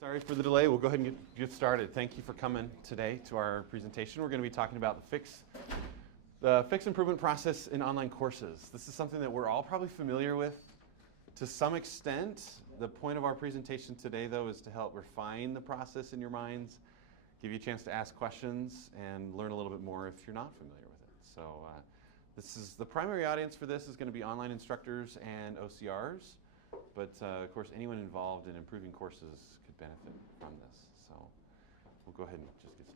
Sorry for the delay. We'll go ahead and get started. Thank you for coming today to our presentation. We're going to be talking about the fix improvement process in online courses. This is something that we're all probably familiar with to some extent. The point of our presentation today, though, is to help refine the process in your minds, give you a chance to ask questions, and learn a little bit more if you're not familiar with it. So this is the primary audience for this is going to be online instructors and OCRs. But of course, anyone involved in improving courses could benefit from this. So we'll go ahead and just get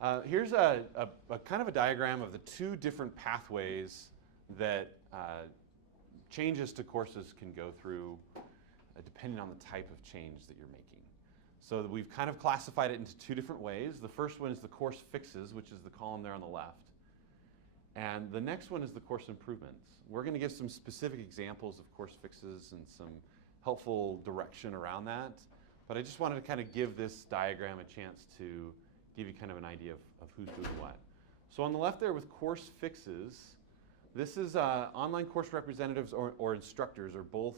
started. Here's a kind of a diagram of the two different pathways that changes to courses can go through depending on the type of change that you're making. So we've kind of classified it into two different ways. The first one is the course fixes, which is the column there on the left. And the next one is the course improvements. We're going to give some specific examples of course fixes and some helpful direction around that. But I just wanted to kind of give this diagram a chance to give you kind of an idea of who's doing what. So on the left there with course fixes, this is online course representatives or instructors are both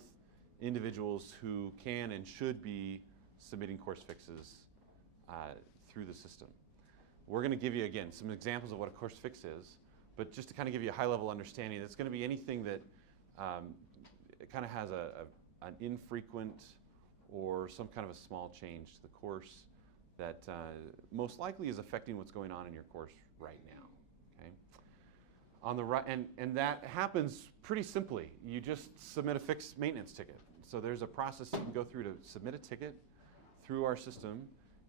individuals who can and should be submitting course fixes through the system. We're going to give you, again, some examples of what a course fix is. But just to kind of give you a high-level understanding, it's going to be anything that it kind of has an infrequent or some kind of a small change to the course that most likely is affecting what's going on in your course right now. Okay? On the right, and that happens pretty simply. You just submit a fixed maintenance ticket. So there's a process you can go through to submit a ticket through our system,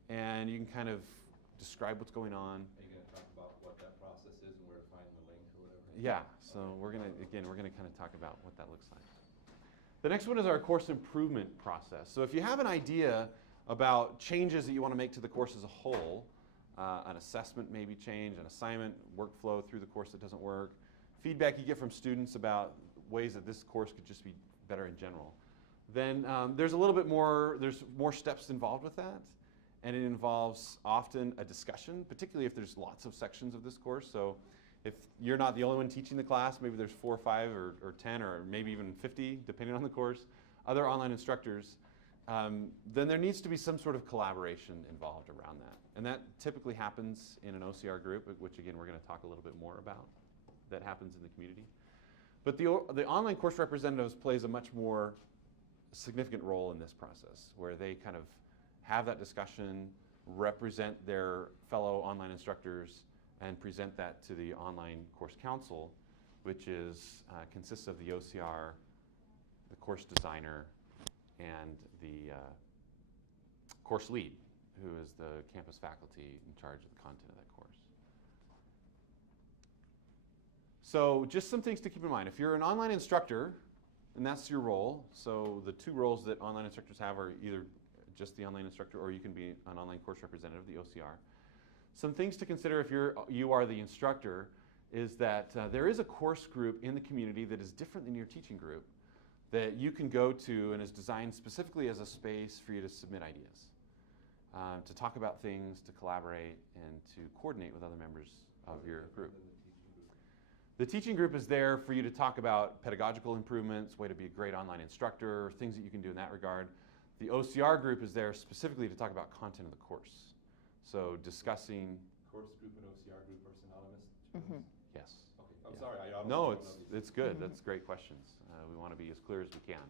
and you can kind of describe what's going on. Yeah, so we're going to kind of talk about what that looks like. The next one is our course improvement process. So if you have an idea about changes that you want to make to the course as a whole, an assessment maybe change, an assignment, workflow through the course that doesn't work, feedback you get from students about ways that this course could just be better in general, then there's a little bit more, there's more steps involved with that. And it involves often a discussion, particularly if there's lots of sections of this course. So if you're not the only one teaching the class, maybe there's 4 or 5 or 10 or maybe even 50, depending on the course, other online instructors, then there needs to be some sort of collaboration involved around that. And that typically happens in an OCR group, which again, we're going to talk a little bit more about. That happens in the community. But the online course representatives plays a much more significant role in this process, where they kind of have that discussion, represent their fellow online instructors, and present that to the online course council, which consists of the OCR, the course designer, and the course lead, who is the campus faculty in charge of the content of that course. So just some things to keep in mind. If you're an online instructor, and that's your role, so the two roles that online instructors have are either just the online instructor or you can be an online course representative, the OCR. Some things to consider if you are the instructor is that there is a course group in the community that is different than your teaching group that you can go to and is designed specifically as a space for you to submit ideas, to talk about things, to collaborate, and to coordinate with other members of your group. The teaching group is there for you to talk about pedagogical improvements, way to be a great online instructor, things that you can do in that regard. The OCR group is there specifically to talk about content of the course. So discussing course group and OCR group are synonymous? Mm-hmm. Yes. Okay, I'm sorry. No, it's good. Mm-hmm. That's great questions. We want to be as clear as we can.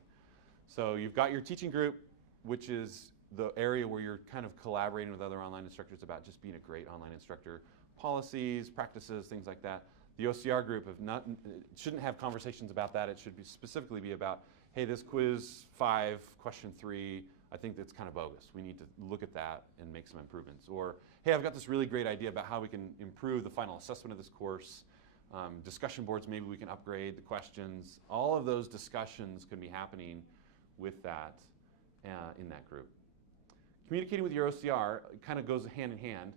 So you've got your teaching group, which is the area where you're kind of collaborating with other online instructors about just being a great online instructor, policies, practices, things like that. The OCR group shouldn't have conversations about that. It should specifically be about, hey, this quiz 5, question 3, I think that's kind of bogus. We need to look at that and make some improvements. Or, hey, I've got this really great idea about how we can improve the final assessment of this course. Discussion boards, maybe we can upgrade the questions. All of those discussions can be happening with that in that group. Communicating with your OCR kind of goes hand in hand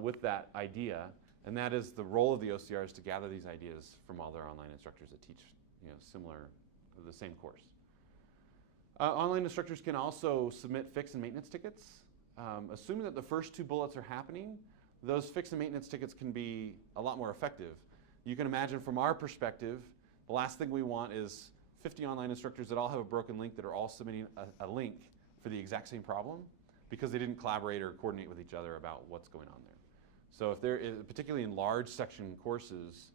with that idea, and that is the role of the OCR is to gather these ideas from all their online instructors that teach the same course. Online instructors can also submit fix and maintenance tickets. Assuming that the first 2 bullets are happening, those fix and maintenance tickets can be a lot more effective. You can imagine from our perspective, the last thing we want is 50 online instructors that all have a broken link that are all submitting a link for the exact same problem because they didn't collaborate or coordinate with each other about what's going on there. So if there is, particularly in large section courses,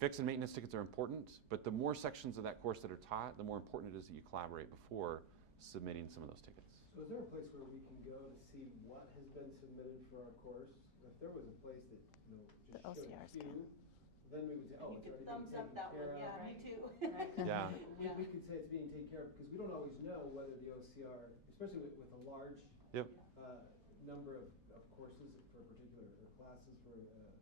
fix and maintenance tickets are important, but the more sections of that course that are taught, the more important it is that you collaborate before submitting some of those tickets. So is there a place where we can go to see what has been submitted for our course? If there was a place that, just The showed OCRs a few, then we would say, oh, You it's could already being thumbs up taken that care one, of. yeah, me too. Yeah. We could say it's being taken care of, because we don't always know whether the OCR, especially with a large Yep. number of courses for particular, or classes for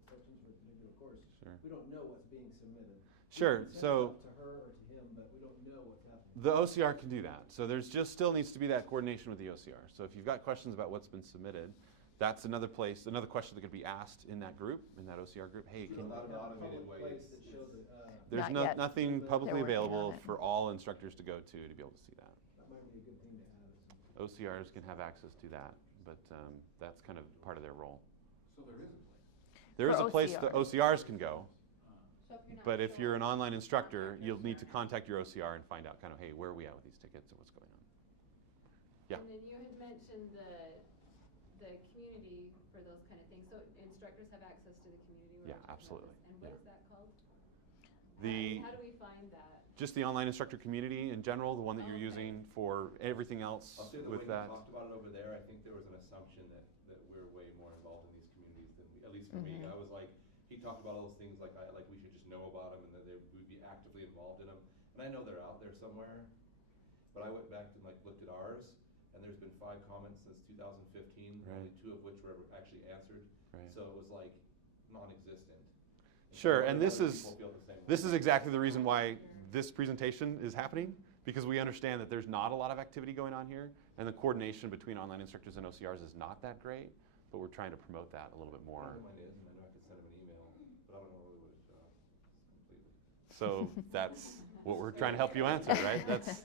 sections for a particular course. Sure. We don't know what's being submitted. Sure. We can send So it up to her or to him, but we don't know what's happening. the OCR can do that. So there's just still needs to be that coordination with the OCR. So if you've got questions about what's been submitted, that's another place, another question that could be asked in that group, in that OCR group. Hey, So can, not an automated Public way. place that shows it, there's Not yet. nothing publicly They're working available on it. for all instructors to go to be able to see that. that might be a good thing to have. OCRs can have access to that, but that's kind of part of their role. So there is a place. There is For a place that OCRs can go, So if you're not but if you're an sure- online instructor, you'll need to contact your OCR and find out kind of, hey, where are we at with these tickets or what's going on? Yeah. And then you had mentioned the community for those kind of things. So instructors have access to the community? where Yeah, we're talking about absolutely. this. And Yeah. what is that called? The, How do we find that? just the online instructor community in general, the one that you're Okay. using for everything else I'll say the way with we that. talked about it over there, I think there was an assumption that we're way more involved in these communities than we, at least for me. Mhm. I was like, he talked about all those things like we should just know about them and that we'd be actively involved in them. And I know they're out there somewhere, but I went back and looked at ours, and there's been 5 comments since 2015, only Right. 2 of which were actually answered. Right. So it was like non-existent. Sure, so and a this lot of is- people feel the same way. This is exactly the reason why this presentation is happening, because we understand that there's not a lot of activity going on here, and the coordination between online instructors and OCRs is not that great, but we're trying to promote that a little bit I more. don't know mine is, and I know I could send him an email, but I don't know really what it completely. So that's what we're trying to help you answer, right? That's,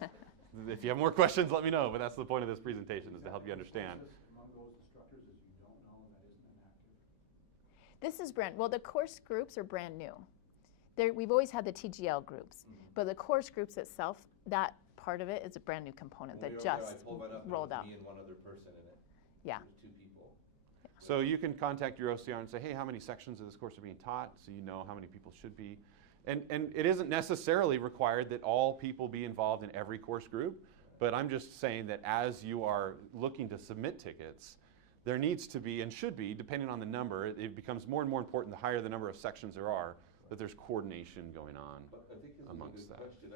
if you have more questions, let me know, but that's the point of this presentation, is to help you understand. Among those instructors is you don't know and that isn't inactive? This is well, the course groups are brand new. We've always had the TGL groups, but the course groups itself, that part of it is a brand new component When that we were there, just I pulled mine up, and it rolled was out. me and one other person in it. Yeah. There's 2 people. So you can contact your OCR and say, hey, how many sections of this course are being taught, so you know how many people should be. And it isn't necessarily required that all people be involved in every course group, but I'm just saying that as you are looking to submit tickets, there needs to be, and should be, depending on the number, it becomes more and more important the higher the number of sections there are, that there's coordination going on. But I think this is a amongst good that. question.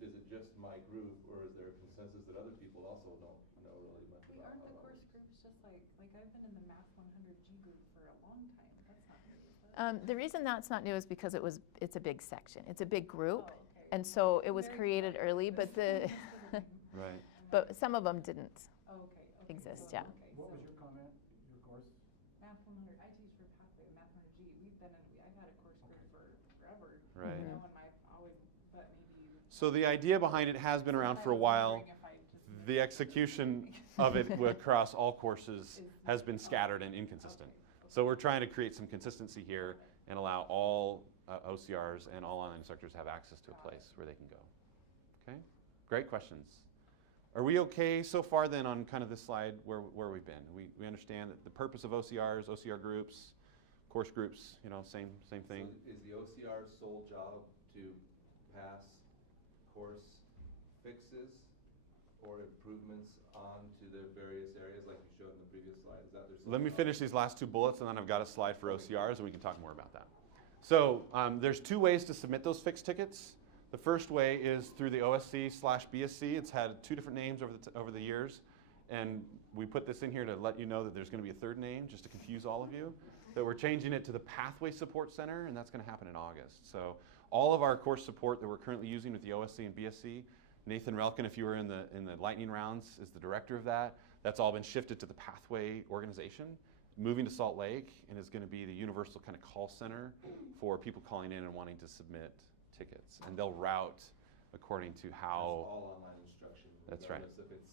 Is it just my group, or is there a consensus that other people also don't know really much Wait, about? aren't the course groups just like I've been in the Math 100G group for a long time. That's not new, is it? The reason that's not new is because it's a big section. It's a big group, Oh, okay. and so it was Very created broad. early, but This is the thing. Right. but some of them didn't. Oh, okay. Exist, so- yeah. okay, What so was your comment, your course? Math 100, I teach for Pathway, Math 100G. I've had a course group for forever. Right. You know, and I always, but maybe. So the idea behind it has been around for a I was while. wondering if I just The execution of it across all courses has been scattered and inconsistent. So we're trying to create some consistency here and allow all OCRs and all online instructors have access to a place where they can go. Okay, great questions. Are we okay so far then on kind of this slide where we've been? We understand that the purpose of OCRs, OCR groups, course groups, same thing. So is the OCR's sole job to pass course fixes or improvements onto the various areas like you showed in the previous slide? Is that their sole Let me job? finish these last 2 bullets, and then I've got a slide for OCRs, and we can talk more about that. So there's 2 ways to submit those fixed tickets. The first way is through the OSC/BSC. It's had 2 different names over the years, and we put this in here to let you know that there's going to be a 3rd name, just to confuse all of you, that we're changing it to the Pathway Support Center, and that's going to happen in August. So all of our course support that we're currently using with the OSC and BSC, Nathan Relkin, if you were in the lightning rounds, is the director of that. That's all been shifted to the Pathway organization, moving to Salt Lake, and is going to be the universal kind of call center for people calling in and wanting to submit tickets. And they'll route according to That's how, all online instruction. That's right. regardless if it's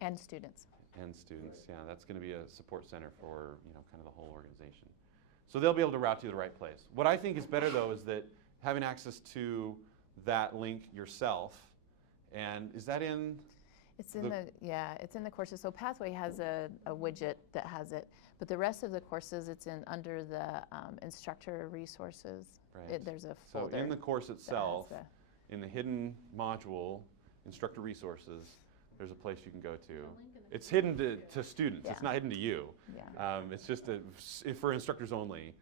And students. and students, yeah, that's going to be a support center for kind of the whole organization. So they'll be able to route you to the right place. What I think is better though is that having access to that link yourself, and is that in? It's in it's in the courses. So Pathway has a widget that has it, but the rest of the courses, it's in under the instructor resources. Right. There's a So folder. in the course that has itself, in the hidden module, instructor resources, there's a place you can go to. It's hidden to students. Yeah. It's not hidden to you. Yeah. It's just for instructors only.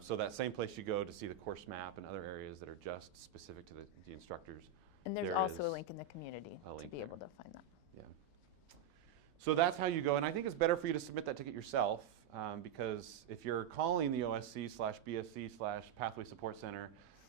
So that same place you go to see the course map and other areas that are just specific to the instructors. And there's there also a is link in the community a to link be there. able to find that. Yeah. So that's how you go, and I think it's better for you to submit that ticket yourself because if you're calling the OSC/BSC/Pathway Support Center,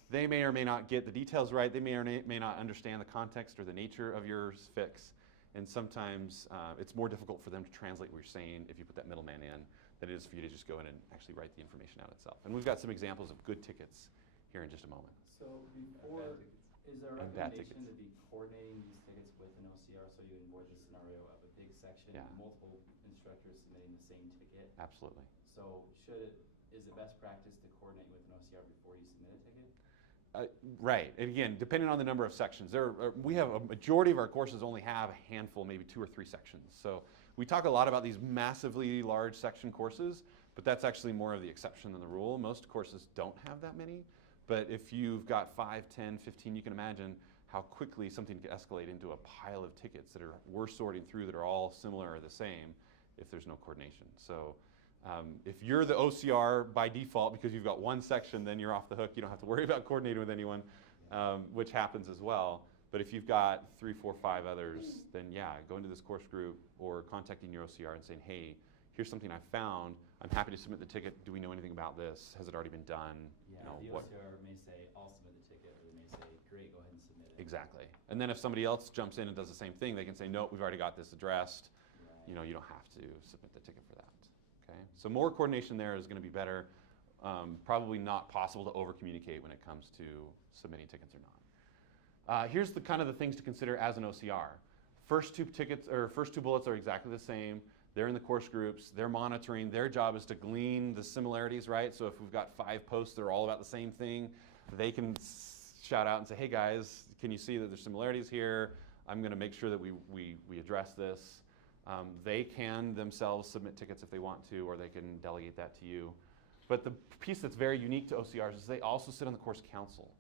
they may or may not get the details right. They may or may not understand the context or the nature of your fix, and sometimes it's more difficult for them to translate what you're saying if you put that middleman in than it is for you to just go in and actually write the information out itself. And we've got some examples of good tickets here in just a moment. So before, Is there a And bad recommendation tickets. to be coordinating these tickets with an OCR, so you avoid the scenario of a big section, Yeah. multiple instructors submitting the same ticket? Absolutely. So is it best practice to coordinate with an OCR before you submit a ticket? Right, and again, depending on the number of sections, we have a majority of our courses only have a handful, maybe 2 or 3 sections. So we talk a lot about these massively large section courses, but that's actually more of the exception than the rule. Most courses don't have that many, but if you've got 5, 10, 15, you can imagine how quickly something can escalate into a pile of tickets that we're sorting through that are all similar or the same if there's no coordination. So if you're the OCR by default because you've got one section, then you're off the hook. You don't have to worry about coordinating with anyone, which happens as well. But if you've got 3, 4, 5 others, then yeah, go into this course group or contacting your OCR and saying, hey, here's something I found. I'm happy to submit the ticket. Do we know anything about this? Has it already been done? Yeah, You know, the what? OCR may say, I'll submit the ticket, or they may say, great, go ahead and submit it. Exactly. And then if somebody else jumps in and does the same thing, they can say, nope, we've already got this addressed. Right. You know, you don't have to submit the ticket for that. Okay. So more coordination there is going to be better. Probably not possible to over communicate when it comes to submitting tickets or not. Here's the kind of the things to consider as an OCR. First 2 tickets or first 2 bullets are exactly the same. They're in the course groups. They're monitoring. Their job is to glean the similarities, right? So if we've got 5 posts that are all about the same thing, they can shout out and say, hey guys, can you see that there's similarities here? I'm going to make sure that we address this. They can themselves submit tickets if they want to, or they can delegate that to you. But the piece that's very unique to OCRs is they also sit on the course council,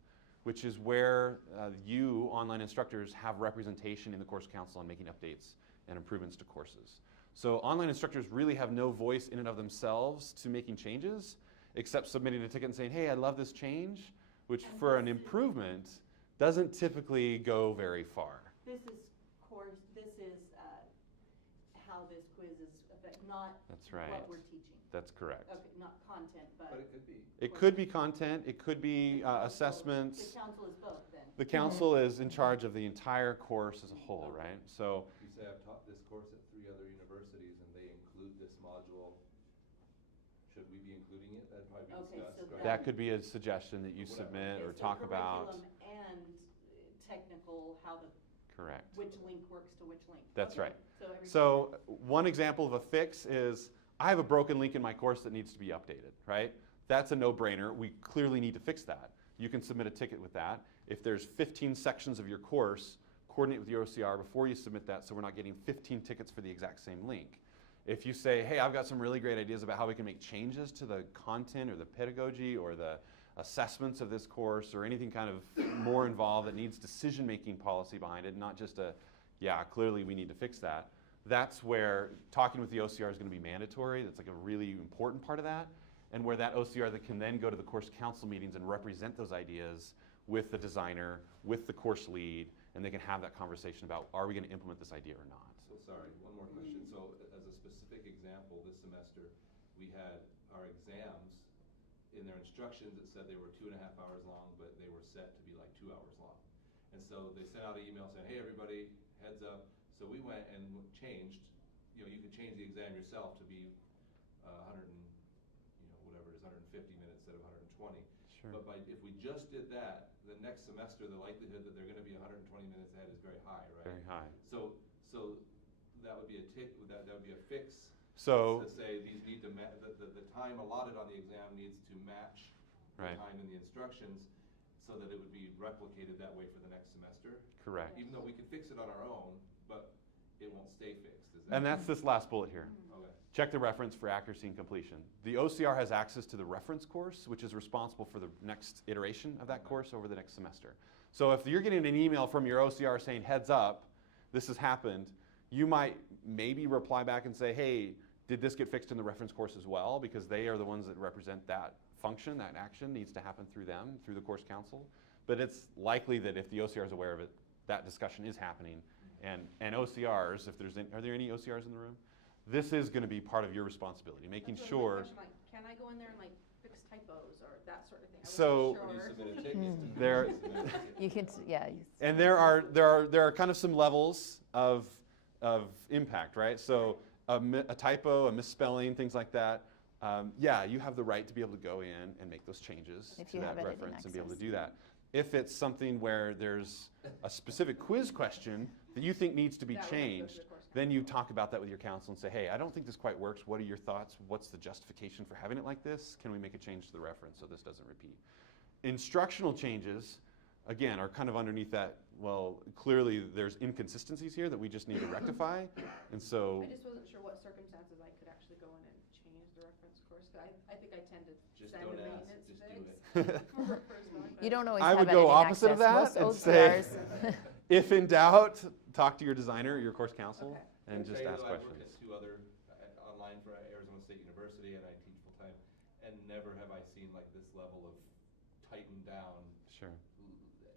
which is where you, online instructors, have representation in the course council on making updates and improvements to courses. So online instructors really have no voice in and of themselves to making changes, except submitting a ticket and saying, hey, I love this change, which for an improvement doesn't typically go very far. This is how this quiz is, not That's right. what we're teaching. That's correct. Okay, not content, but. But it could be. It could be content, it could be assessments. The council is both then. The council is in charge of the entire course as a whole, right? So You say I've taught this course at 3 other universities and they include this module. Should we be including it? That'd probably be Okay, discussed, so right? that could be a suggestion that you Whatever. submit or It's the talk about. curriculum and technical, how Correct. which link works to which link. That's Okay, right. everything- So one example of a fix is I have a broken link in my course that needs to be updated, right? That's a no-brainer. We clearly need to fix that. You can submit a ticket with that. If there's 15 sections of your course, coordinate with your OCR before you submit that so we're not getting 15 tickets for the exact same link. If you say, hey, I've got some really great ideas about how we can make changes to the content or the pedagogy or the assessments of this course or anything kind of more involved that needs decision-making policy behind it, not just yeah, clearly we need to fix that. That's where talking with the OCR is going to be mandatory. That's like a really important part of that. And where that OCR that can then go to the course council meetings and represent those ideas with the designer, with the course lead, and they can have that conversation about, are we going to implement this idea or not? So sorry, one more question. So as a specific example, this semester, we had our exams. In their instructions, it said they were 2.5 hours long, but they were set to be like 2 hours long. And so they sent out an email saying, hey, everybody, heads up. So we went and changed, you could change the exam yourself to be 100 and, whatever it is, 150 minutes instead of 120. Sure. But if we just did that, the next semester, the likelihood that they're going to be 120 minutes ahead is very high, right? Very high. So that would be that would be a fix. So, To say these need to the time allotted on the exam needs to match the Right. time in the instructions so that it would be replicated that way for the next semester. correct. Even though we can fix it on our own, but it won't stay fixed, is that? And that's this last bullet here. Okay. Check the reference for accuracy and completion. The OCR has access to the reference course, which is responsible for the next iteration of that course over the next semester. So if you're getting an email from your OCR saying, heads up, this has happened, you might maybe reply back and say, hey, did this get fixed in the reference course as well? Because they are the ones that represent that function, that action needs to happen through them, through the course council. But it's likely that if the OCR is aware of it, that discussion is happening. And OCRs, if there's any, are there any OCRs in the room? This is going to be part of your responsibility, making That's sure. my question, like, can I go in there and like fix typos or that sort of thing? I So- wasn't When you sure. submit a ticket, There- you submit a ticket. You can, yeah. And there are kind of some levels of impact, right? So a typo, a misspelling, things like that. Yeah, you have the right to be able to go in and make those changes If to you that have editing reference and be able to access. do that. If it's something where there's a specific quiz question that you think needs to be That would have to go to changed, the course then you talk about that with your counsel and say, hey, I don't think this quite works. What are your thoughts? What's the justification for having it like this? Can we make a change to the reference so this doesn't repeat? Instructional changes, again, are kind of underneath that, well, clearly there's inconsistencies here that we just need to rectify. And so, I just wasn't sure what circumstances I could actually go in and change the reference course. I think I tend to Just send don't a ask, maintenance just fix. do it. First one, You don't always I have would go editing opposite of access. that and Most say- OCRs. if in doubt, talk to your designer, your course counsel, Okay. and I'll just tell you ask though, I work questions. at two other online for Arizona State University, and I teach full time, and never have I seen like this level of tightened down. Sure.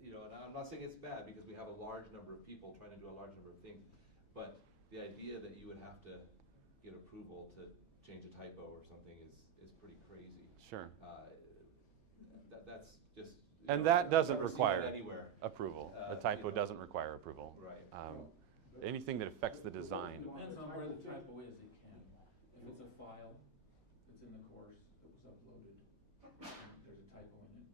You know, and I'm not saying it's bad because we have a large number of people trying to do a large number of things, but the idea that you would have to get approval to change a typo or something is pretty crazy. Sure. That's just. you And know, that I've doesn't never seen require that anywhere. approval. A You typo know. doesn't require approval. Right. Anything that affects the design. Depends on where the typo is, it can. If it's a file that's in the course that was uploaded, and there's a typo in it,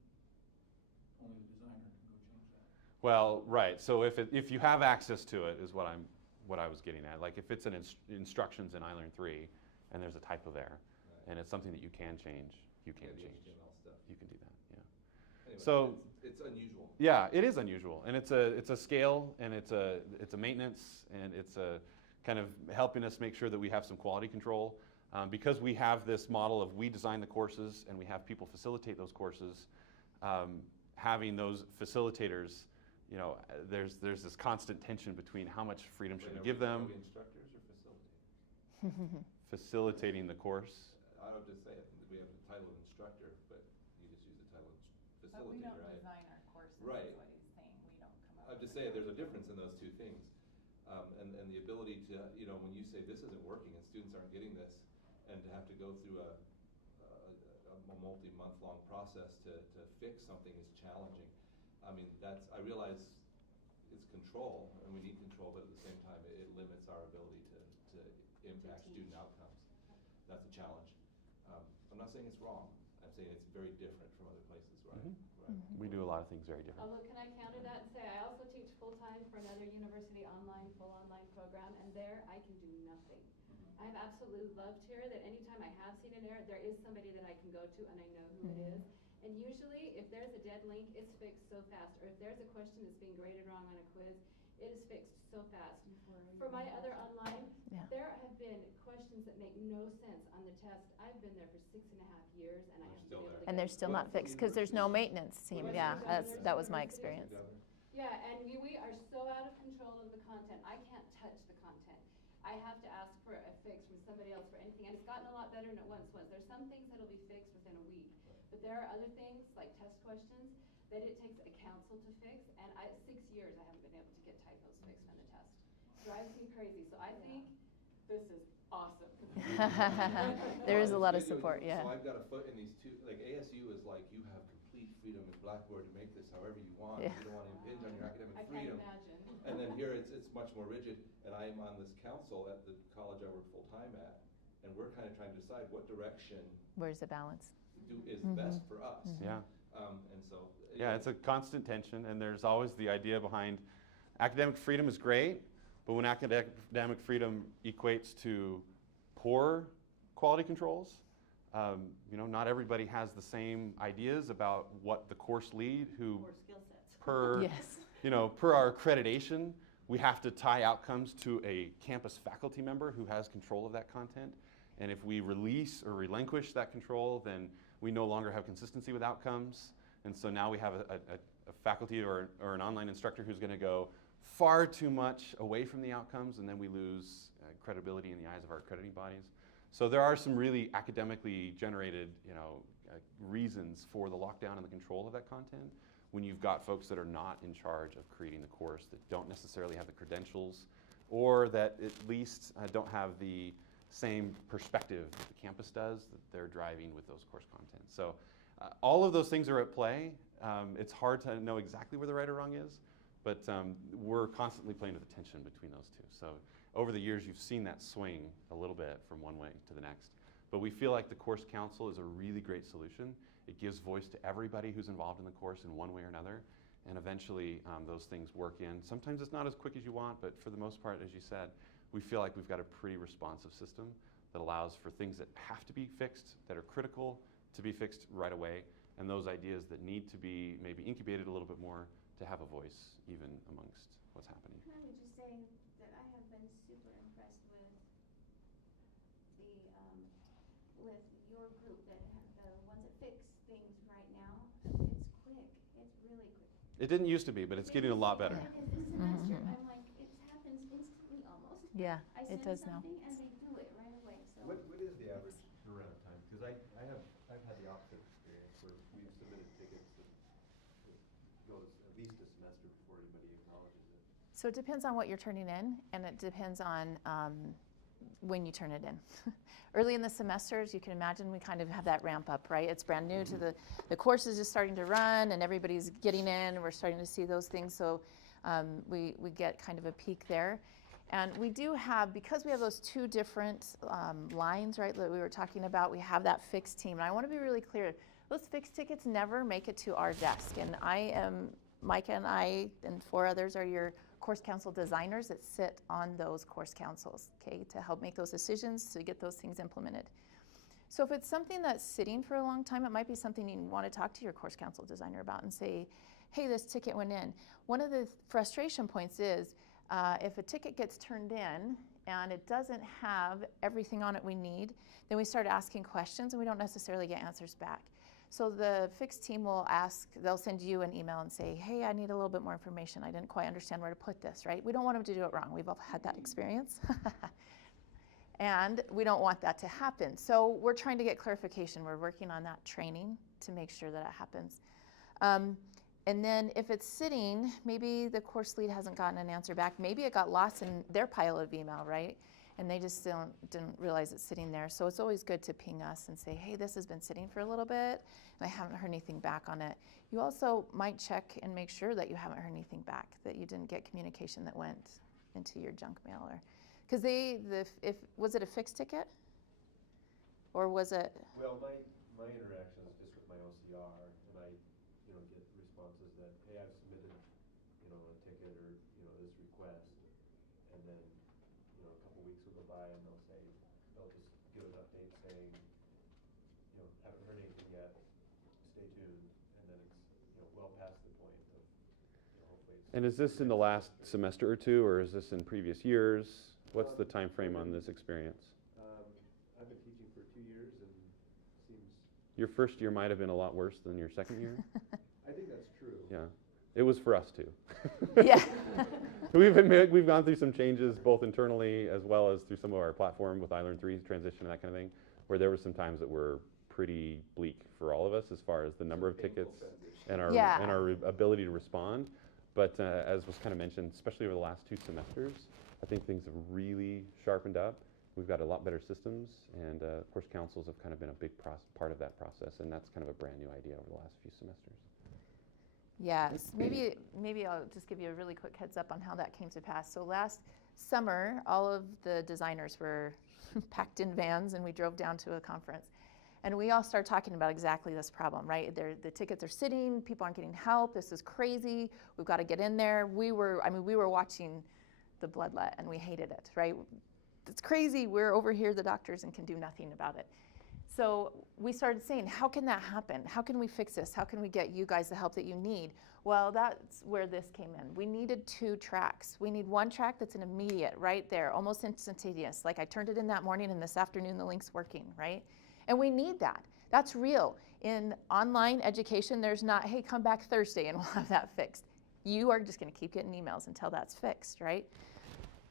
only the designer can go change that. Well, right. So if you have access to it, is what I was getting at. Like if it's an instructions in iLearn 3, and there's a typo there, Right. and it's something that you can change, you can Yeah, the change. HTML stuff. You can do that. Yeah. Anyway, So- it's unusual. Yeah, it is unusual, and it's a scale, and it's a maintenance, and it's a kind of helping us make sure that we have some quality control. Because we have this model of we design the courses and we have people facilitate those courses, having those facilitators, you know, there's this constant tension between how much freedom should we give Are them, we instructors or facilitators? facilitating the course. I would just say it, we have the title of instructor, but you just use the title of But we don't facilitator, right? design our courses, Right. is what he's saying, we don't come up I'm with. just saying, there's a difference in those two things. And the ability to, you know, when you say this isn't working and students aren't getting this, and to have to go through a multi-month-long process to fix something is challenging. I mean, I realize it's control, and we need control, but at the same time, it limits our ability to impact student outcomes. That's a challenge. I'm not saying it's wrong, I'm saying it's very different from other places, right? Mhm. Right. We do a lot of things very different. Although, can I counter that and say, I also teach full-time for another university online, full online program, and there I can do nothing. Mm-hmm. I've absolutely loved here that anytime I have seen an error, there is somebody that I can go to and I know who it is. And usually, if there's a dead link, it's fixed so fast. Or if there's a question that's being graded wrong on a quiz, it is fixed so fast. For my other online, Yeah. there have been questions that make no sense on the test. I've been there for 6.5 years and I haven't still been able there. to And get they're still What not fixed because there's no maintenance team. What's Yeah, the that was my university? experience. Yeah, and we are so out of control of the content. I can't touch the content. I have to ask for a fix from somebody else for anything, and it's gotten a lot better than it once was. There's some things that'll be fixed within a week, but there are other things, like test questions, that it takes a council to fix, and 6 years I haven't been able to get typos fixed on the test. Drives me crazy, so I think this is awesome. There is a lot of So support, yeah. So I've got a foot in these two, like ASU is like, you have complete freedom in Blackboard to make this however you want. Yeah. You don't want to impinge on your academic I can't freedom. imagine. And then here it's much more rigid, and I'm on this council at the college I work full-time at, and we're kind of trying to decide what direction Where's the balance? is best for us. Yeah. And so. Yeah, it's a constant tension, and there's always the idea behind academic freedom is great, but when academic freedom equates to poor quality controls, you know, not everybody has the same ideas about what the course lead who Or skill sets. per Yes. you know, per our accreditation, We have to tie outcomes to a campus faculty member who has control of that content. And if we release or relinquish that control, then we no longer have consistency with outcomes. And so now we have a faculty or an online instructor who's going to go far too much away from the outcomes, and then we lose credibility in the eyes of our accrediting bodies. So there are some really academically generated, reasons for the lockdown and the control of that content when you've got folks that are not in charge of creating the course, that don't necessarily have the credentials, or that at least don't have the same perspective that the campus does that they're driving with those course content. So all of those things are at play. It's hard to know exactly where the right or wrong is, but we're constantly playing with the tension between those two. So over the years, you've seen that swing a little bit from one way to the next. But we feel like the course council is a really great solution. It gives voice to everybody who's involved in the course in one way or another. And eventually, those things work in. Sometimes it's not as quick as you want, but for the most part, as you said, we feel like we've got a pretty responsive system that allows for things that have to be fixed, that are critical to be fixed right away, and those ideas that need to be maybe incubated a little bit more to have a voice even amongst what's happening. I would just say that I have been super impressed with your group, the ones that fix things right now. It's quick. It's really quick. It didn't used to be, but it's getting a lot better. And this semester, I'm like, it happens instantly almost. Yeah, I it send does now. something and they do it right away. So What is the average turnaround time? Because I've had the opposite experience where we've submitted tickets that it goes at least a semester before anybody acknowledges it. So it depends on what you're turning in, and it depends on when you turn it in. Early in the semesters, you can imagine we kind of have that ramp up, right? It's brand new to the course is just starting to run, and everybody's getting in, and we're starting to see those things. So we get kind of a peak there. And we do have, because we have those two different lines, right, that we were talking about, we have that fixed team. And I want to be really clear, those fixed tickets never make it to our desk. And Micah and I and 4 others are your course council designers that sit on those course councils, okay, to help make those decisions, to get those things implemented. So if it's something that's sitting for a long time, it might be something you want to talk to your course council designer about and say, hey, this ticket went in. One of the frustration points is if a ticket gets turned in and it doesn't have everything on it we need, then we start asking questions and we don't necessarily get answers back. So the fixed team will they'll send you an email and say, hey, I need a little bit more information. I didn't quite understand where to put this, right? We don't want them to do it wrong. We've all had that experience. And we don't want that to happen. So we're trying to get clarification. We're working on that training to make sure that it happens. And then if it's sitting, maybe the course lead hasn't gotten an answer back. Maybe it got lost in their pile of email, right? And they just didn't realize it's sitting there. So it's always good to ping us and say, hey, this has been sitting for a little bit, and I haven't heard anything back on it. You also might check and make sure that you haven't heard anything back, that you didn't get communication that went into your junk mail. Because was it a fixed ticket? Or was it? Well, my interaction is just with my OCR, and I get responses that, hey, I've submitted a ticket or this request, and then a couple weeks will go by and they'll just give an update saying, haven't heard anything yet, stay tuned, and then it's well past the point of hopefully. And is this in the last semester or two, or is this in previous years? What's the time frame on this experience? I've been teaching for 2 years, and seems. Your first year might have been a lot worse than your second year. I think that's true. Yeah, it was for us too. Yeah. We've gone through some changes both internally as well as through some of our platform with iLearn3 transition and that kind of thing, where there were some times that were pretty bleak for all of us as far as the number of tickets and our ability to respond. But as was kind of mentioned, especially over the last 2 semesters, I think things have really sharpened up. We've got a lot better systems, and course councils have kind of been a big part of that process, and that's kind of a brand new idea over the last few semesters. Yes, maybe I'll just give you a really quick heads up on how that came to pass. So last summer, all of the designers were packed in vans, and we drove down to a conference. And we all started talking about exactly this problem, right? The tickets are sitting, people aren't getting help, this is crazy, we've got to get in there. We were watching the bloodlet, and we hated it, right? It's crazy, we're over here, the doctors, and can do nothing about it. So we started saying, how can that happen? How can we fix this? How can we get you guys the help that you need? Well, that's where this came in. We needed 2 tracks. We need one track that's an immediate, right there, almost instantaneous. Like I turned it in that morning and this afternoon the link's working, right? And we need that. That's real. In online education, there's not, hey, come back Thursday and we'll have that fixed. You are just gonna keep getting emails until that's fixed, right?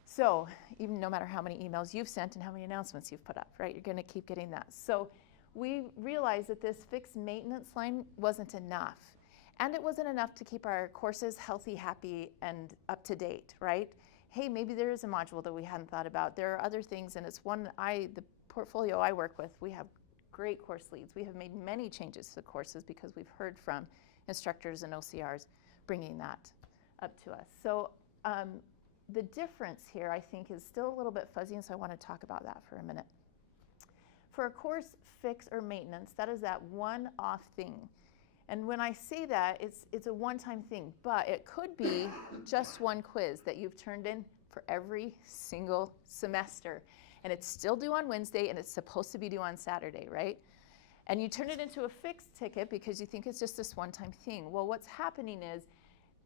So even no matter how many emails you've sent and how many announcements you've put up, right, you're gonna keep getting that. So we realized that this fixed maintenance line wasn't enough. And it wasn't enough to keep our courses healthy, happy, and up to date, right? Hey, maybe there is a module that we hadn't thought about. There are other things, and it's the portfolio I work with, we have great course leads. We have made many changes to the courses because we've heard from instructors and OCRs bringing that up to us. So the difference here, I think, is still a little bit fuzzy, and so I want to talk about that for a minute. For a course fix or maintenance, that is that one-off thing. And when I say that, it's a one-time thing, but it could be just one quiz that you've turned in for every single semester. And it's still due on Wednesday, and it's supposed to be due on Saturday, right? And you turn it into a fixed ticket because you think it's just this one-time thing. Well, what's happening is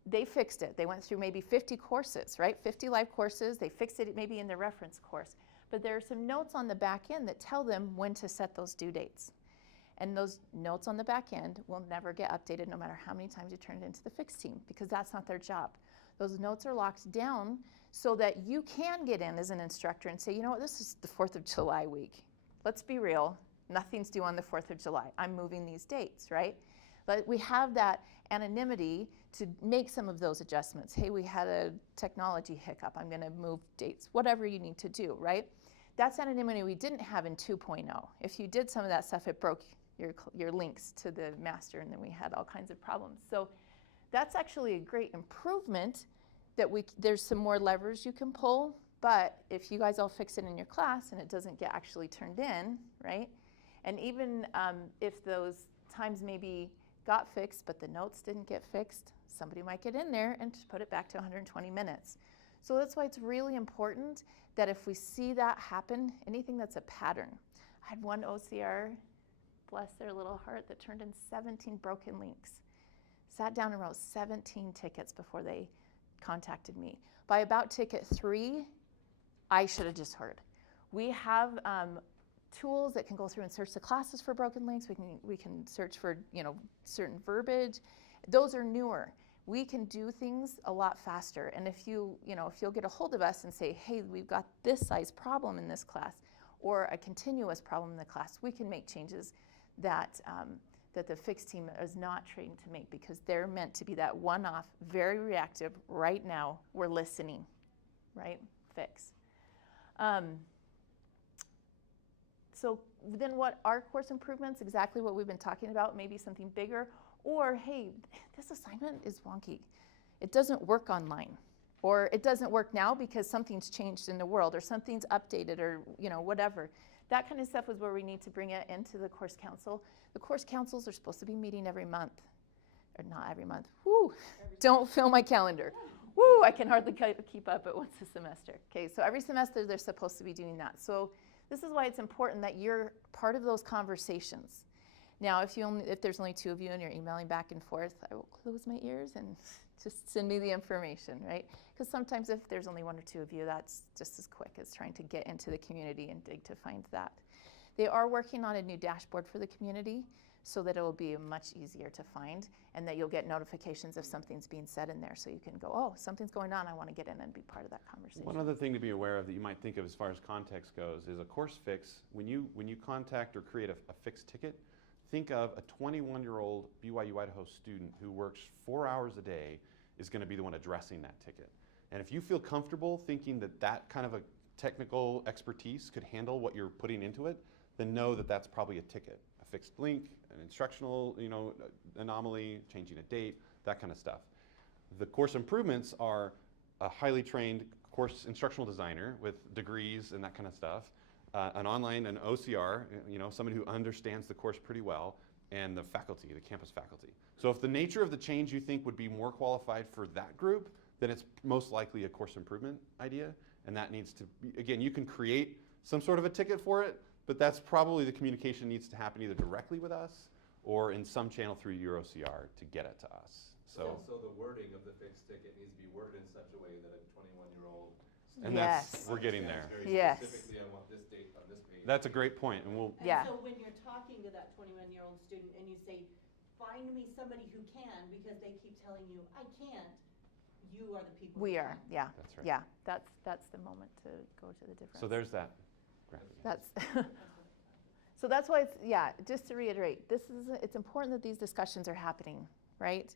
they fixed it. They went through maybe 50 courses, right? 50 live courses. They fixed it maybe in their reference course. But there are some notes on the back end that tell them when to set those due dates. And those notes on the back end will never get updated no matter how many times you turn it into the fixed team, because that's not their job. Those notes are locked down so that you can get in as an instructor and say, you know what, this is the 4th of July week. Let's be real, nothing's due on the 4th of July. I'm moving these dates, right? But we have that anonymity to make some of those adjustments. Hey, we had a technology hiccup, I'm gonna move dates, whatever you need to do, right? That's anonymity we didn't have in 2.0. If you did some of that stuff, it broke your links to the master, and then we had all kinds of problems. So that's actually a great improvement that there's some more levers you can pull, but if you guys all fix it in your class and it doesn't get actually turned in, right? And even if those times maybe got fixed, but the notes didn't get fixed, somebody might get in there and just put it back to 120 minutes. So that's why it's really important that if we see that happen, anything that's a pattern. I had one OCR, bless their little heart, that turned in 17 broken links. Sat down and wrote 17 tickets before they contacted me. By about ticket 3, I should have just heard. We have tools that can go through and search the classes for broken links. We can search for certain verbiage. Those are newer. We can do things a lot faster. And if you'll get a hold of us and say, hey, we've got this size problem in this class, or a continuous problem in the class, we can make changes that the fixed team is not trained to make, because they're meant to be that one-off, very reactive, right now, we're listening, right? Fix. So then what are course improvements? Exactly what we've been talking about, maybe something bigger, or hey, this assignment is wonky. It doesn't work online, or it doesn't work now because something's changed in the world, or something's updated, or whatever. That kind of stuff is where we need to bring it into the course council. The course councils are supposed to be meeting every month, or not every month. Woo! Don't fill my calendar. Woo! I can hardly keep up at once a semester. Okay, so every semester they're supposed to be doing that. So this is why it's important that you're part of those conversations. Now, if there's only 2 of you and you're emailing back and forth, I will close my ears and just send me the information, right? Because sometimes if there's only 1 or 2 of you, that's just as quick as trying to get into the community and dig to find that. They are working on a new dashboard for the community so that it will be much easier to find, and that you'll get notifications if something's being said in there, so you can go, oh, something's going on, I want to get in and be part of that conversation. One other thing to be aware of that you might think of as far as context goes is a course fix. When you contact or create a fixed ticket, think of a 21-year-old BYU-Idaho student who works 4 hours a day is going to be the one addressing that ticket. And if you feel comfortable thinking that kind of a technical expertise could handle what you're putting into it, then know that that's probably a ticket, a fixed link, an instructional anomaly, changing a date, that kind of stuff. The course improvements are a highly trained course instructional designer with degrees and that kind of stuff, an OCR, somebody who understands the course pretty well, and the faculty, the campus faculty. So if the nature of the change you think would be more qualified for that group, then it's most likely a course improvement idea, and that needs to be, again, you can create some sort of a ticket for it, But that's probably the communication needs to happen either directly with us or in some channel through your OCR to get it to us. So the wording of the fixed ticket needs to be worded in such a way that a 21-year-old and Yes. we're getting there. very Yes. specifically, I want this date on this page. That's a great point, and we'll. Yeah. And so when you're talking to that 21-year-old student and you say, find me somebody who can, because they keep telling you, I can't, you are the people. We who are, can. yeah. That's right. Yeah, that's the moment to go to the difference. So there's that graphic. That's, so that's why it's, yeah, just to reiterate, it's important that these discussions are happening, right?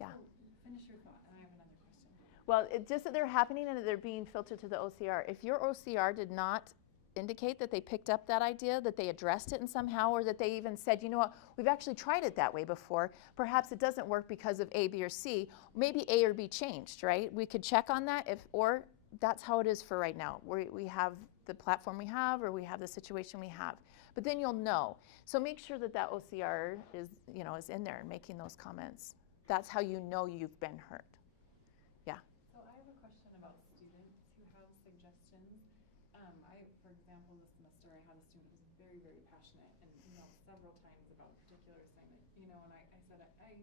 Yeah. So, finish your thought, and I have another question. Well, it's just that they're happening and that they're being filtered to the OCR. If your OCR did not indicate that they picked up that idea, that they addressed it in somehow, or that they even said, you know what, we've actually tried it that way before, perhaps it doesn't work because of A, B, or C, maybe A or B changed, right? We could check on that, or that's how it is for right now. We have the platform we have, or we have the situation we have. But then you'll know. So make sure that that OCR is in there and making those comments. That's how you know you've been heard. Yeah. So I have a question about students who have suggestions. For example, this semester I had a student who was very, very passionate and emailed several times about a particular assignment. And I said, I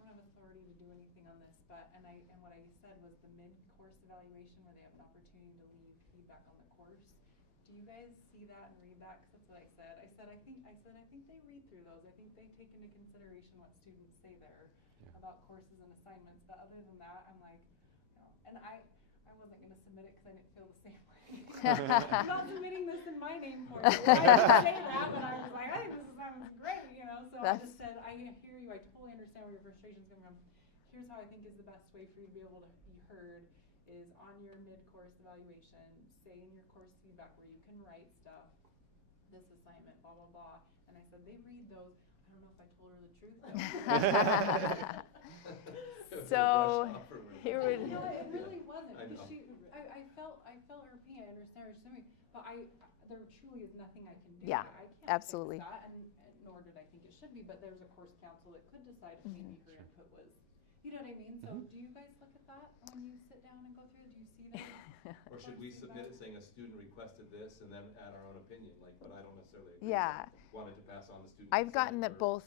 don't have authority to do anything on this, and what I said was the mid-course evaluation where they have an opportunity to leave feedback on the course. Do you guys see that and read that? Because that's what I said. I said I think they read through those. I think they take into consideration what students say there about courses and assignments. But other than that, I'm like, no. And I wasn't going to submit it because I didn't feel the same way. I'm not submitting this in my name for it. I didn't say that, but I was like, I think this sounds great, So I just said, I hear you. I totally understand where your frustration's coming from. Here's how I think is the best way for you to be able to be heard is on your mid-course evaluation, say in your course feedback where you can write stuff, this assignment, blah, blah, blah. And I said, they read those. I don't know if I told her the truth though. So here we No, it really wasn't. I felt her pain. I understand what she's saying, but there truly is nothing I can do. Yeah, I can't absolutely. fix that, and nor did I think it should be. But there's a course counsel that could decide if maybe her input was, you know what I mean? So do you guys look at that when you sit down and go through it? Do you see that? Or should we submit it saying a student requested this and then add our own opinion? But I don't necessarily agree. Yeah. Wanted to pass on the student. I've gotten it both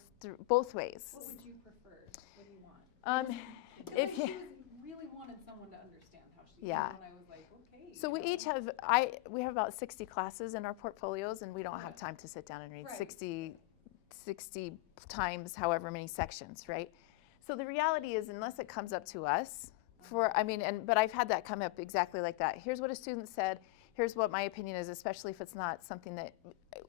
ways. What would you prefer? What do you want? If Because you, she really wanted someone to understand how she Yeah. feels, and I was like, okay. so we each have we have about 60 classes in our portfolios, and we don't have time to sit down and read Right. 60 times however many sections, right? So the reality is, unless it comes up to us, but I've had that come up exactly like that. Here's what a student said. Here's what my opinion is, especially if it's not something that,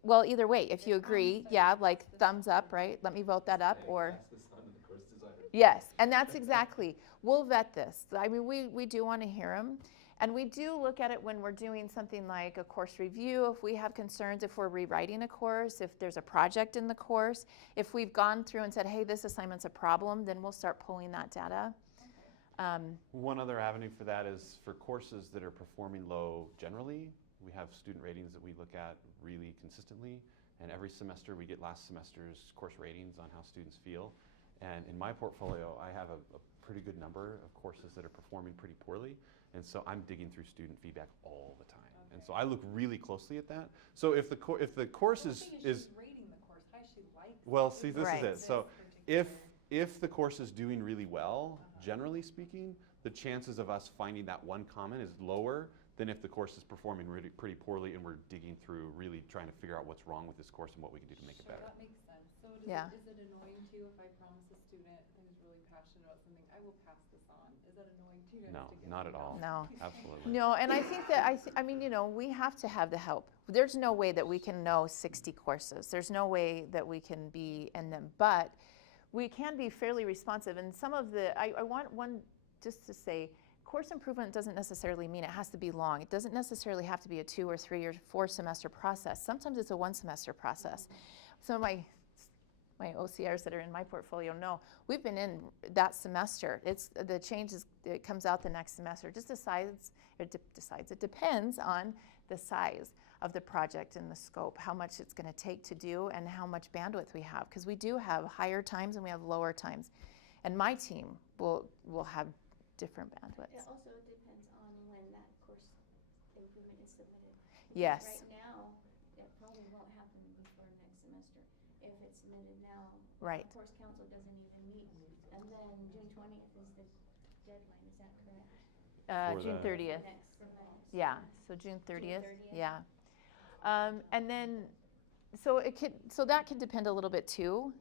well, either way, if you agree, like thumbs up, right? Let me vote that up, or. Pass this on to the course designer. Yes, and that's exactly, we'll vet this. We do want to hear them. And we do look at it when we're doing something like a course review, if we have concerns, if we're rewriting a course, if there's a project in the course. If we've gone through and said, hey, this assignment's a problem, then we'll start pulling that data. One other avenue for that is for courses that are performing low generally. We have student ratings that we look at really consistently. And every semester we get last semester's course ratings on how students feel. And in my portfolio, I have a pretty good number of courses that are performing pretty poorly. And so I'm digging through student feedback all the time. Okay. And so I look really closely at that. So if the course The is thing she's rating the course, how she likes well, it. see, this Right. is it. So if the course is doing really well, generally speaking, the chances of us finding that one comment is lower than if the course is performing really pretty poorly and we're digging through really trying to figure out what's wrong with this course and what we can do to make it better. That makes sense. So is it annoying to you if I promise a student who's really passionate about something, I will pass this on? Is that annoying to you guys? No, to get not me at all. No. Absolutely. No, and I think that, we have to have the help. There's no way that we can know 60 courses. There's no way that we can be in them, but we can be fairly responsive. And some of I want one just to say, course improvement doesn't necessarily mean it has to be long. It doesn't necessarily have to be a 2 or 3 or 4 semester process. Sometimes it's a 1 semester process. Some of my OCRs that are in my portfolio know we've been in that semester. The changes, it comes out the next semester. It depends on the size of the project and the scope, how much it's going to take to do and how much bandwidth we have, because we do have higher times and we have lower times. And my team will have different bandwidths. It also depends on when that course improvement is submitted. Because Yes. Right now, Right. Course council doesn't even meet, and then June 20th is the deadline, is that correct? For June the- 30th. Next. Yeah, so June 30th. 30th. Yeah. And then, so that can depend a little bit too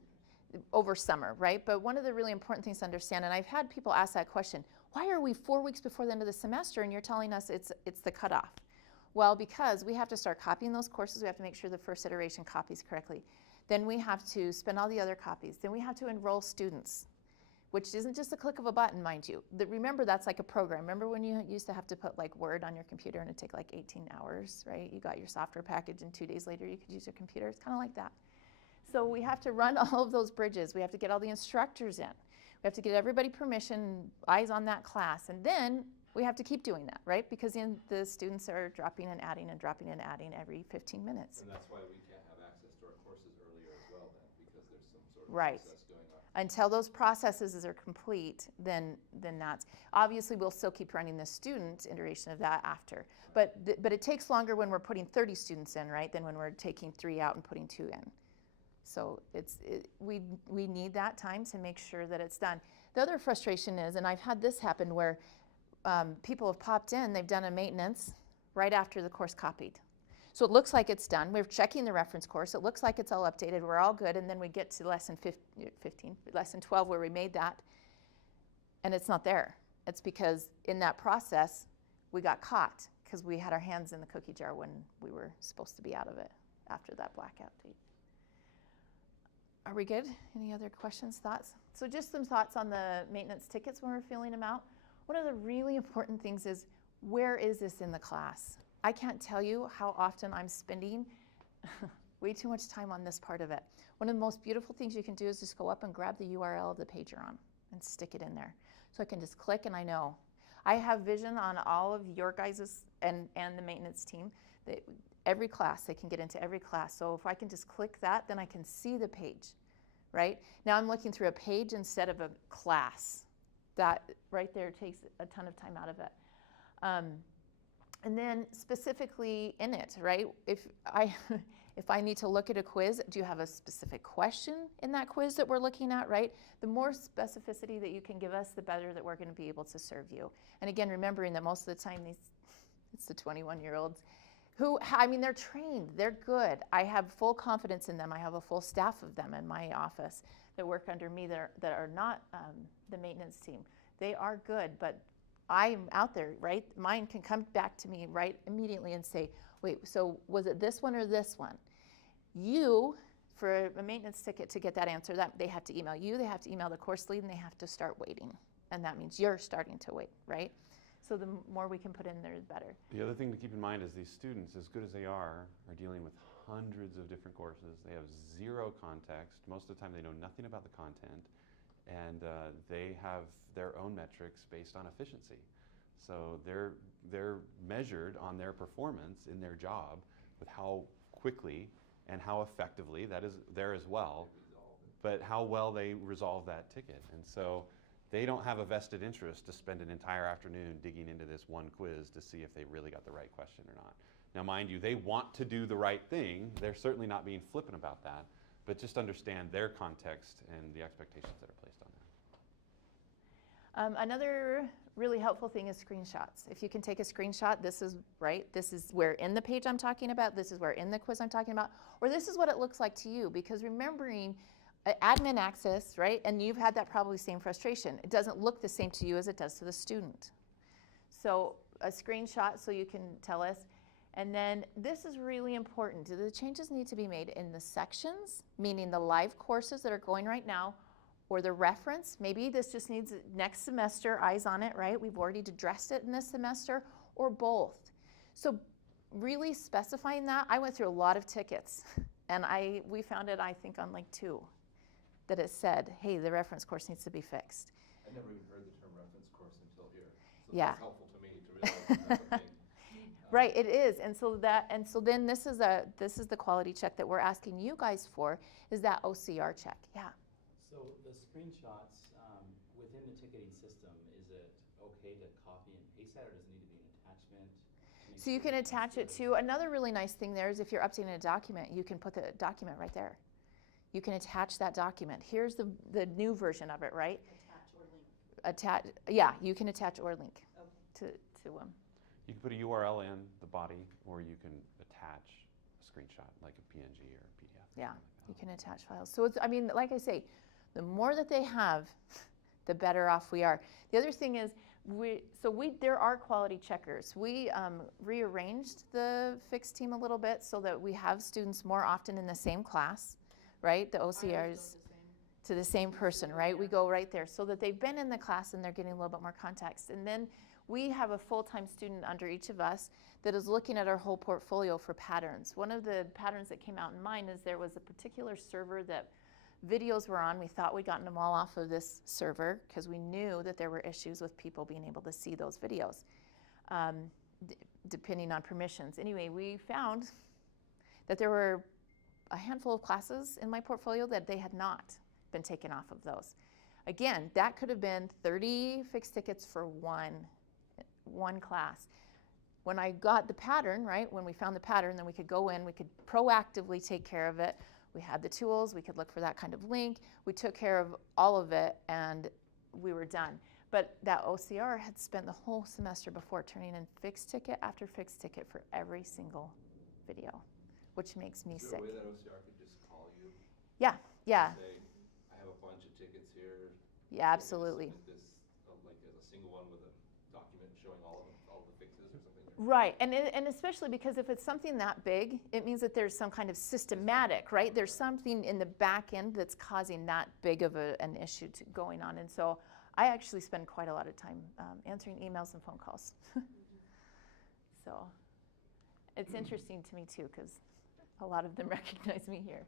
over summer, right? But one of the really important things to understand, and I've had people ask that question, why are we 4 weeks before the end of the semester and you're telling us it's the cutoff? Well, because we have to start copying those courses. We have to make sure the first iteration copies correctly. Then we have to spend all the other copies. Then we have to enroll students, which isn't just a click of a button, mind you. Remember, that's like a program. Remember when you used to have to put like Word on your computer and it'd take like 18 hours, right? You got your software package and 2 days later you could use your computer. It's kind of like that. So we have to run all of those bridges. We have to get all the instructors in. We have to get everybody permission, eyes on that class. And then we have to keep doing that, right? Because the students are dropping and adding and dropping and adding every 15 minutes. And that's why we can't have access to our courses earlier as well then, because there's some sort of Right. process going on. Until those processes are complete, then that's, obviously we'll still keep running the student iteration of that after. But it takes longer when we're putting 30 students in, right, than when we're taking 3 out and putting 2 in. So we need that time to make sure that it's done. The other frustration is, and I've had this happen where people have popped in, they've done a maintenance right after the course copied. So it looks like it's done. We're checking the reference course. It looks like it's all updated. We're all good. And then we get to lesson 12 where we made that, and it's not there. It's because in that process, we got caught because we had our hands in the cookie jar when we were supposed to be out of it after that blackout date. Are we good? Any other questions, thoughts? So just some thoughts on the maintenance tickets when we're filling them out. One of the really important things is, where is this in the class? I can't tell you how often I'm spending way too much time on this part of it. One of the most beautiful things you can do is just go up and grab the URL of the page you're on and stick it in there. So I can just click and I know. I have vision on all of your guys' and the maintenance team. Every class, they can get into every class. So if I can just click that, then I can see the page, right? Now I'm looking through a page instead of a class. That right there takes a ton of time out of it. And then specifically in it, right? If I need to look at a quiz, do you have a specific question in that quiz that we're looking at, right? The more specificity that you can give us, the better that we're going to be able to serve you. And again, remembering that most of the time it's the 21-year-olds who, I mean, they're trained, they're good. I have full confidence in them. I have a full staff of them in my office that work under me that are not the maintenance team. They are good, but I'm out there, right? Mine can come back to me right immediately and say, wait, so was it this one or this one? You, for a maintenance ticket to get that answer, that they have to email you, they have to email the course lead, and they have to start waiting. And that means you're starting to wait, right? So the more we can put in there, the better. The other thing to keep in mind is these students, as good as they are dealing with hundreds of different courses. They have zero context. Most of the time they know nothing about the content. And they have their own metrics based on efficiency. So they're measured on their performance in their job with how quickly and how effectively, that is there as well, but how well they resolve that ticket. And so they don't have a vested interest to spend an entire afternoon digging into this one quiz to see if they really got the right question or not. Now, mind you, they want to do the right thing. They're certainly not being flippant about that, but just understand their context and the expectations that are placed on them. Another really helpful thing is screenshots. If you can take a screenshot, this is right, this is where in the page I'm talking about, this is where in the quiz I'm talking about, or this is what it looks like to you, because remembering admin access, right, and you've had that probably same frustration. It doesn't look the same to you as it does to the student. So a screenshot so you can tell us. And then this is really important. The changes need to be made in the sections, meaning the live courses that are going right now, or the reference. Maybe this just needs next semester, eyes on it, right? We've already addressed it in this semester, or both. So really specifying that, I went through a lot of tickets, and we found it, I think, on like 2, that it said, hey, the reference course needs to be fixed. I never even heard the term reference course until here. So Yeah. that's helpful to me to realize that's a thing. Right, it is, and so then this is the quality check that we're asking you guys for, is that OCR check. Yeah. So the screenshots within the ticketing system, is it okay to copy and paste that, or does it need to be an attachment? So you can attach it to, another really nice thing there is if you're updating a document, you can put the document right there. you can attach that document. Here's the new version of it, right? Yeah, you can attach or link to them. You can put a URL in the body, or you can attach a screenshot, like a PNG or a PDF. Yeah, you can attach files. So it's, I mean, like I say, the more that they have, the better off we are. The other thing is, there are quality checkers. We rearranged the Fix team a little bit so that we have students more often in the same class, right? The OCRs to the same person, right? We go right there so that they've been in the class and they're getting a little bit more context. And then we have a full-time student under each of us that is looking at our whole portfolio for patterns. One of the patterns that came out in mine is there was a particular server that videos were on. We thought we'd gotten them all off of this server because we knew that there were issues with people being able to see those videos, depending on permissions. Anyway, we found that there were a handful of classes in my portfolio that they had not been taken off of those. Again, that could have been 30 Fix tickets for one class. When I got the pattern, right, when we found the pattern, then we could go in, we could proactively take care of it. We had the tools, we could look for that kind of link. We took care of all of it and we were done. But that OCR had spent the whole semester before turning in Fix ticket after Fix ticket for every single video, which makes me sick. Is there a way that OCR could just call you? Yeah, yeah. And say, I have a bunch of tickets here. Yeah, absolutely. This, like as a single one with a document showing all the fixes or something? Right, and especially because if it's something that big, it means that there's some kind of systematic, right? There's something in the back end that's causing that big of an issue going on. And so I actually spend quite a lot of time answering emails and phone calls. So it's interesting to me too, because a lot of them recognize me here.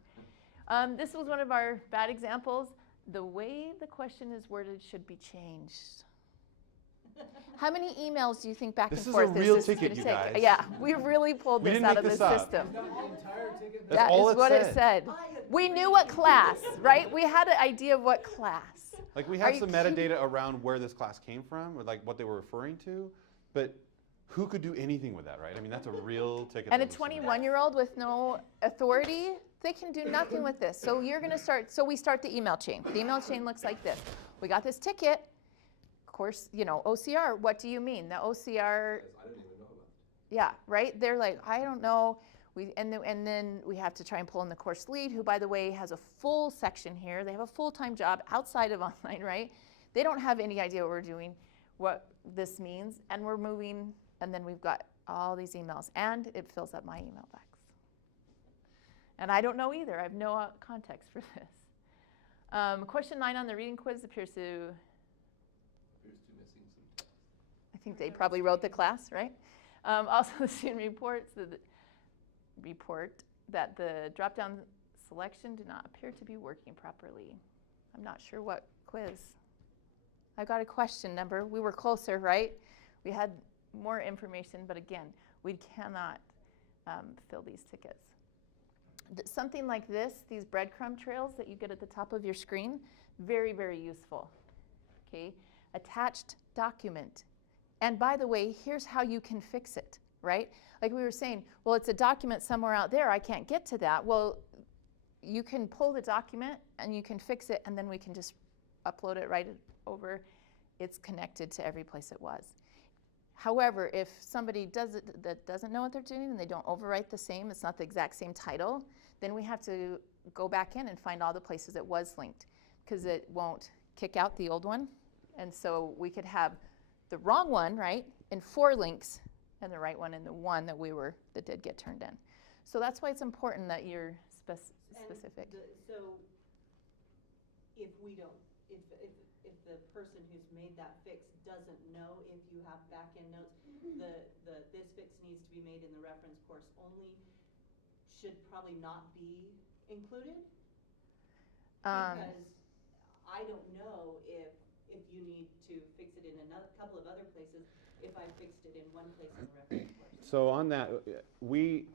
This was one of our bad examples. The way the question is worded should be changed. How many emails do you think back and forth This is a real this ticket, is you gonna take? guys. Yeah, we really pulled We this didn't out make of this the up. system. That's That all is it what said. it said. We knew what class, right? We had an idea of what class. Like we Are have you some kidding? metadata around where this class came from, or like what they were referring to, but who could do anything with that, right? I mean, that's a real ticket. And a that was submitted. 21-year-old with no authority, they can do nothing with this. So you're going to start, so we start the email chain. The email chain looks like this. We got this ticket. Of course, you know, OCR, what do you mean? The OCR, I don't even know about it. yeah, right? They're like, I don't know. And then we have to try and pull in the course lead, who, by the way, has a full section here. They have a full-time job outside of online, right? They don't have any idea what we're doing, what this means, and we're moving, and then we've got all these emails, and it fills up my email box. And I don't know either. I have no context for this. Question 9 on the reading quiz appears to, Appears to missing some text. I think they probably wrote the class, right? Also, the student report that the drop-down selection did not appear to be working properly. I'm not sure what quiz. I got a question number. We were closer, right? We had more information, but again, we cannot fill these tickets. Something like this, these breadcrumb trails that you get at the top of your screen, very, very useful. Okay, attached document. And by the way, here's how you can fix it, right? Like we were saying, well, it's a document somewhere out there, I can't get to that. Well, you can pull the document and you can fix it, and then we can just upload it right over. It's connected to every place it was. However, if somebody that doesn't know what they're doing and they don't overwrite the same, it's not the exact same title, then we have to go back in and find all the places it was linked, because it won't kick out the old one. And so we could have the wrong one, right, in 4 links, and the right one in the one that did get turned in. So that's why it's important that you're specific. So if we don't, if the person who's made that fix doesn't know if you have back-end notes, this fix needs to be made in the reference course only, should probably not be included? Because I don't know if you need to fix it in a couple of other places, if I fixed it in one place in the reference course. So on that, we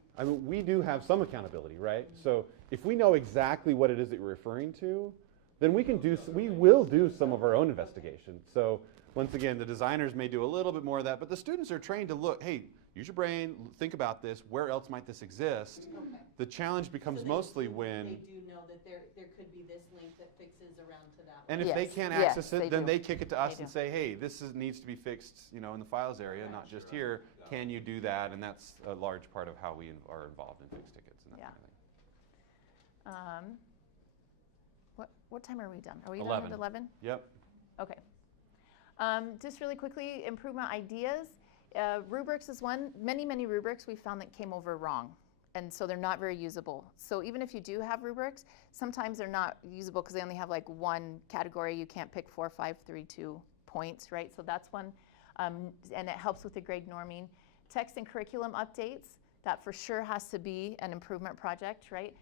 do have some accountability, right? So if we know exactly what it is that you're referring to, then we will do some of our own investigation. So once again, the designers may do a little bit more of that, but the students are trained to look, hey, use your brain, think about this, where else might this exist? Okay. The challenge becomes So they- mostly They when, do know that there could be this link that fixes around to that. and if they Yes, can't yes, access they it, then do. they kick it to us They and do. say, hey, needs to be fixed, in the files area, not just here. Can you do that? And that's a large part of how we are involved in fixed tickets and that Yeah. kind of thing. What time are we done? Are we done 11. at 11? Yep. Okay. Just really quickly, improvement ideas. Rubrics is one. Many rubrics we found that came over wrong, and so they're not very usable. So even if you do have rubrics, sometimes they're not usable because they only have like one category. You can't pick 4, 5, 3, 2 points, right? So that's one, and it helps with the grade norming. Text and curriculum updates. That for sure has to be an improvement project, right?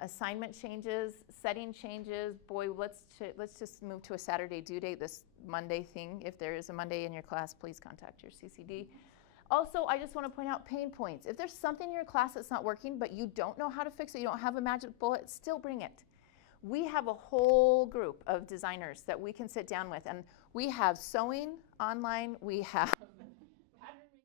Assignment changes, setting changes. Boy, let's just move to a Saturday due date, this Monday thing. If there is a Monday in your class, please contact your CCD. Also, I just want to point out pain points. If there's something in your class that's not working, but you don't know how to fix it, you don't have a magic bullet, still bring it. We have a whole group of designers that we can sit down with, and we have sewing online, we have